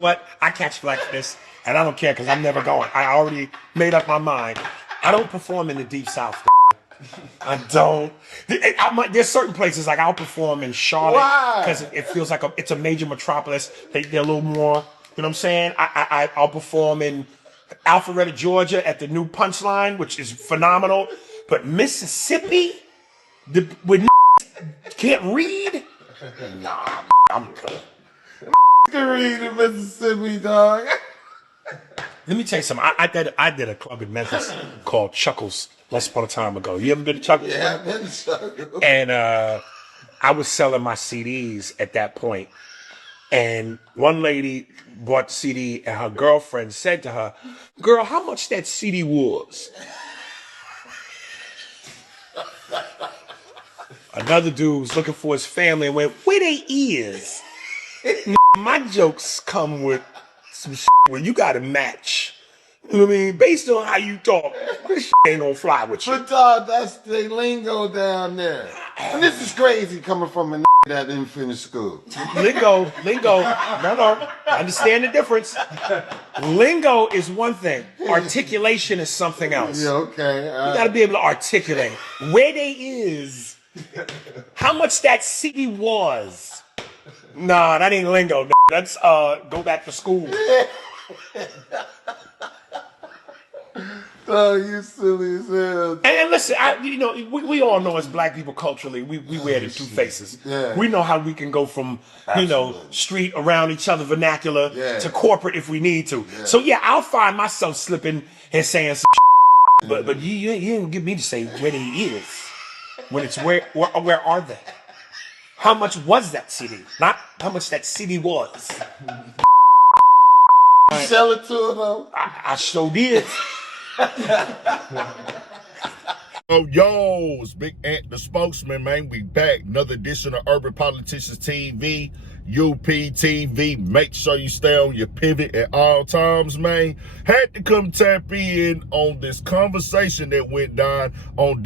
what? I catch flack for this, and I don't care because I'm never going. I already made up my mind. I don't perform in the Deep South. I don't. There's certain places like I'll perform in Charlotte because it feels like it's a major metropolis. They're a little more, you know what I'm saying? I'll perform in Alpharetta, Georgia at the new Punchline, which is phenomenal. But Mississippi, with can't read? Nah, I'm good. Can read in Mississippi, dog. Let me tell you something. I did a club in Memphis called Chuckles once upon a time ago. You ever been to Chuckles? Yeah, I've been to Chuckles. And I was selling my CDs at that point. And one lady bought the CD and her girlfriend said to her, "Girl, how much that CD was?" Another dude was looking for his family and went, "Where they is?" My jokes come with some shit where you gotta match. You know what I mean? Based on how you talk, this shit ain't gonna fly with you. But dog, that's the lingo down there. And this is crazy coming from a that didn't finish school. Lingo. No. Understand the difference. Lingo is one thing. Articulation is something else. Yeah, okay. You gotta be able to articulate where they is, how much that CD was. Nah, that ain't lingo. That's go back to school. Oh, you silly as hell. And listen, we all know as black people culturally, we wear the two faces. Yeah. We know how we can go from, street around each other vernacular to corporate if we need to. Yeah. So yeah, I'll find myself slipping and saying some but you didn't get me to say where he is. When it's where are they? How much was that CD? Not how much that CD was. You sell it to her though? I sure did. Yo, it's Big Ant, the spokesman, man. We back. Another edition of Urban Politicians TV, UPTV. Make sure you stay on your pivot at all times, man. Had to come tap in on this conversation that went down on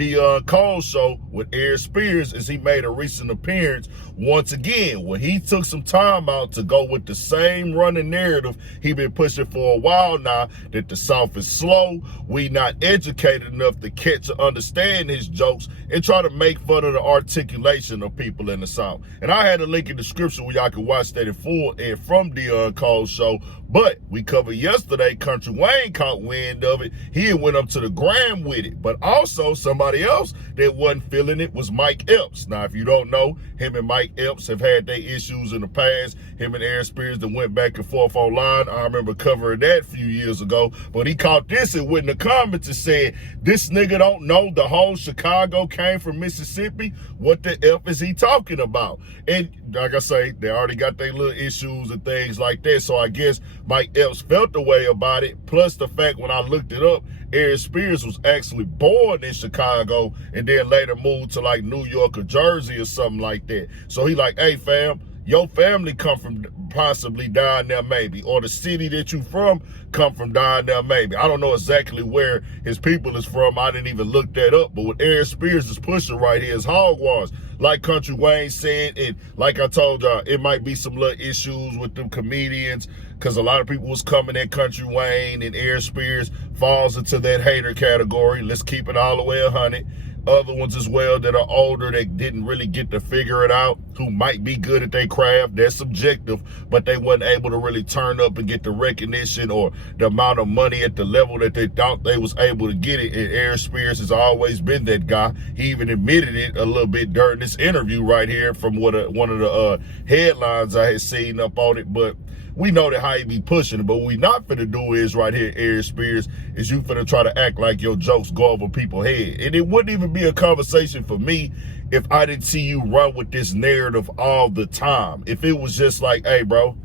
Cole's show with Aries Spears as he made a recent appearance once again when he took some time out to go with the same running narrative he been pushing for a while now, that the South is slow, we not educated enough to catch or understand his jokes, and try to make fun of the articulation of people in the South. And I had a link in the description where y'all can watch that in full and from Cole's show. But we covered yesterday, Country Wayne caught wind of it. He went up to the gram with it. But also somebody else that wasn't feeling it was Mike Epps. Now, if you don't know, him and Mike Epps have had their issues in the past. Him and Aries Spears that went back and forth online. I remember covering that a few years ago. But he caught this and went in the comments and said, "This nigga don't know the whole Chicago came from Mississippi. What the F is he talking about?" And like I say, they already got their little issues and things like that. So I guess Mike Epps felt the way about it. Plus the fact when I looked it up, Aries Spears was actually born in Chicago and then later moved to like New York or Jersey or something like that. So he like, "Hey fam, your family come from possibly down there maybe, or the city that you from come from down there maybe." I don't know exactly where his people is from. I didn't even look that up. But what Aries Spears is pushing right here is hogwash. Like Country Wayne said, and like I told y'all, it might be some little issues with them comedians because a lot of people was coming at Country Wayne, and Aries Spears falls into that hater category. Let's keep it all the way 100. Other ones as well that are older that didn't really get to figure it out, who might be good at their craft. They're subjective, but they wasn't able to really turn up and get the recognition or the amount of money at the level that they thought they was able to get it. And Aries Spears has always been that guy. He even admitted it a little bit during this interview right here from one of the headlines I had seen up on it. But we know that how he be pushing it, but what we not finna do is right here, Aries Spears, is you finna try to act like your jokes go over people's head. And it wouldn't even be a conversation for me if I didn't see you run with this narrative all the time. If it was just like, "Hey bro,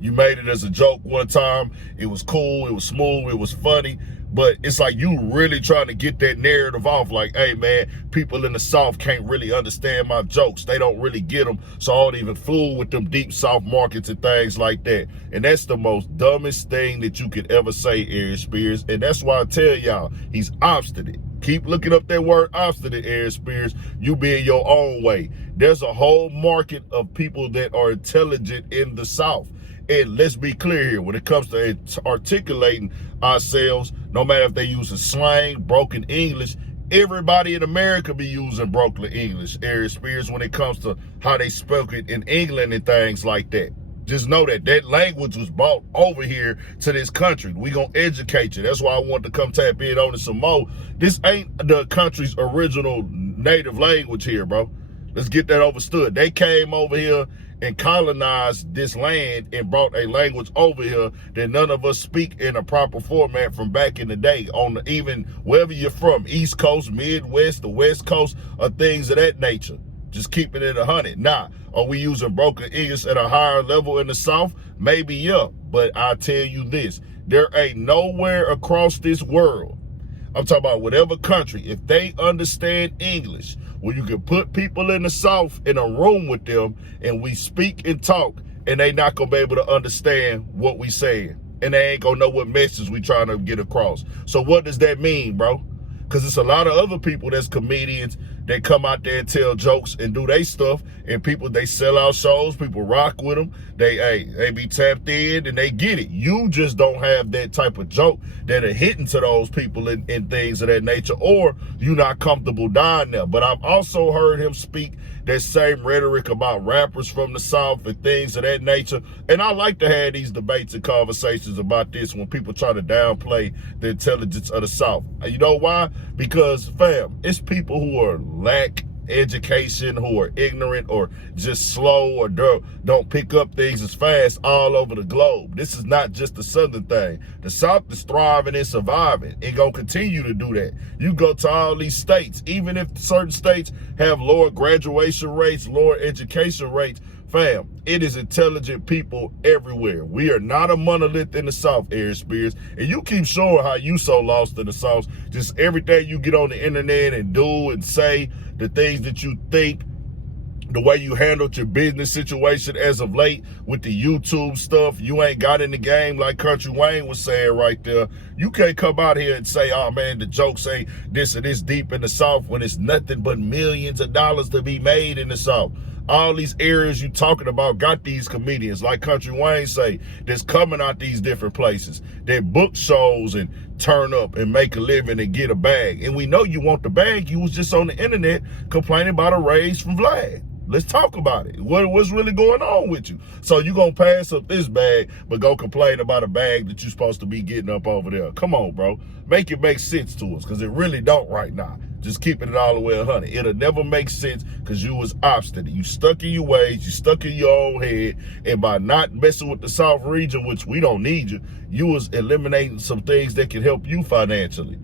you made it as a joke one time, it was cool, it was smooth, it was funny," but it's like you really trying to get that narrative off like, "Hey man, people in the South can't really understand my jokes. They don't really get them, so I don't even fool with them deep South markets and things like that." And that's the most dumbest thing that you could ever say, Aries Spears. And that's why I tell y'all, he's obstinate. Keep looking up that word obstinate, Aries Spears. You be in your own way. There's a whole market of people that are intelligent in the South. And let's be clear here, when it comes to articulating ourselves, no matter if they using slang, broken English, everybody in America be using broken English, Aries Spears, when it comes to how they spoke it in England and things like that. Just know that that language was brought over here to this country. We gonna educate you. That's why I want to come tap in on it some more. This ain't the country's original native language here, bro. Let's get that understood. They came over here and colonized this land and brought a language over here that none of us speak in a proper format from back in the day. On the, even wherever you're from, East Coast, Midwest, the West Coast, or things of that nature. Just keeping it 100. Now, are we using broken English at a higher level in the South? Maybe, yeah. But I tell you this, there ain't nowhere across this world, I'm talking about whatever country, if they understand English, where you can put people in the South in a room with them and we speak and talk, and they not gonna be able to understand what we saying. And they ain't gonna know what message we trying to get across. So what does that mean, bro? Because it's a lot of other people that's comedians that come out there and tell jokes and do their stuff, and people, they sell out shows, people rock with them, they be tapped in and they get it. You just don't have that type of joke that are hitting to those people and things of that nature, or you not comfortable dying there. But I've also heard him speak that same rhetoric about rappers from the South and things of that nature. And I like to have these debates and conversations about this when people try to downplay the intelligence of the South. You know why? Because, fam, it's people who are lack education, who are ignorant or just slow or don't pick up things as fast all over the globe. This is not just a Southern thing. The South is thriving and surviving and gonna continue to do that. You go to all these states, even if certain states have lower graduation rates, lower education rates, fam, it is intelligent people everywhere. We are not a monolith in the South, Aries Spears. And you keep showing how you so lost in the South. Just everything you get on the internet and do and say, the things that you think, the way you handled your business situation as of late with the YouTube stuff, you ain't got in the game like Country Wayne was saying right there. You can't come out here and say, oh man, the jokes ain't this and this deep in the South when it's nothing but millions of dollars to be made in the South. All these areas you talking about got these comedians, like Country Wayne say, that's coming out these different places. They book shows and turn up and make a living and get a bag. And we know you want the bag. You was just on the internet complaining about a raise from Vlad. Let's talk about it. What's really going on with you? So you gonna pass up this bag, but go complain about a bag that you're supposed to be getting up over there. Come on, bro. Make it make sense to us, because it really don't right now. Just keeping it all the way 100. It'll never make sense because you was obstinate. You stuck in your ways, you stuck in your own head, and by not messing with the South region, which we don't need you, you was eliminating some things that can help you financially.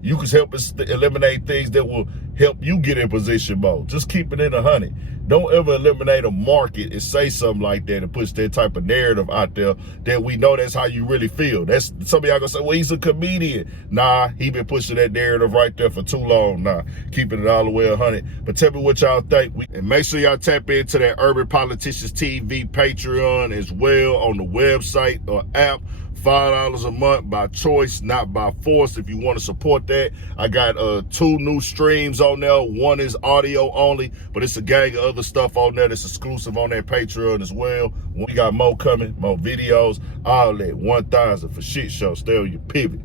You can help us eliminate things that will help you get in position mode. Just keep it in 100. Don't ever eliminate a market and say something like that and push that type of narrative out there that we know that's how you really feel. That's some of y'all gonna say, well, he's a comedian. Nah, he been pushing that narrative right there for too long now. Keeping it all the way 100. But tell me what y'all think. And make sure y'all tap into that Urban Politicians TV Patreon as well on the website or app. $5 a month by choice, not by force. If you want to support that, I got 2 new streams on there. One is audio only, but it's a gang of other stuff on there that's exclusive on that Patreon as well. We got more coming, more videos, all that. 1,000 for shit show. Stay on your pivot.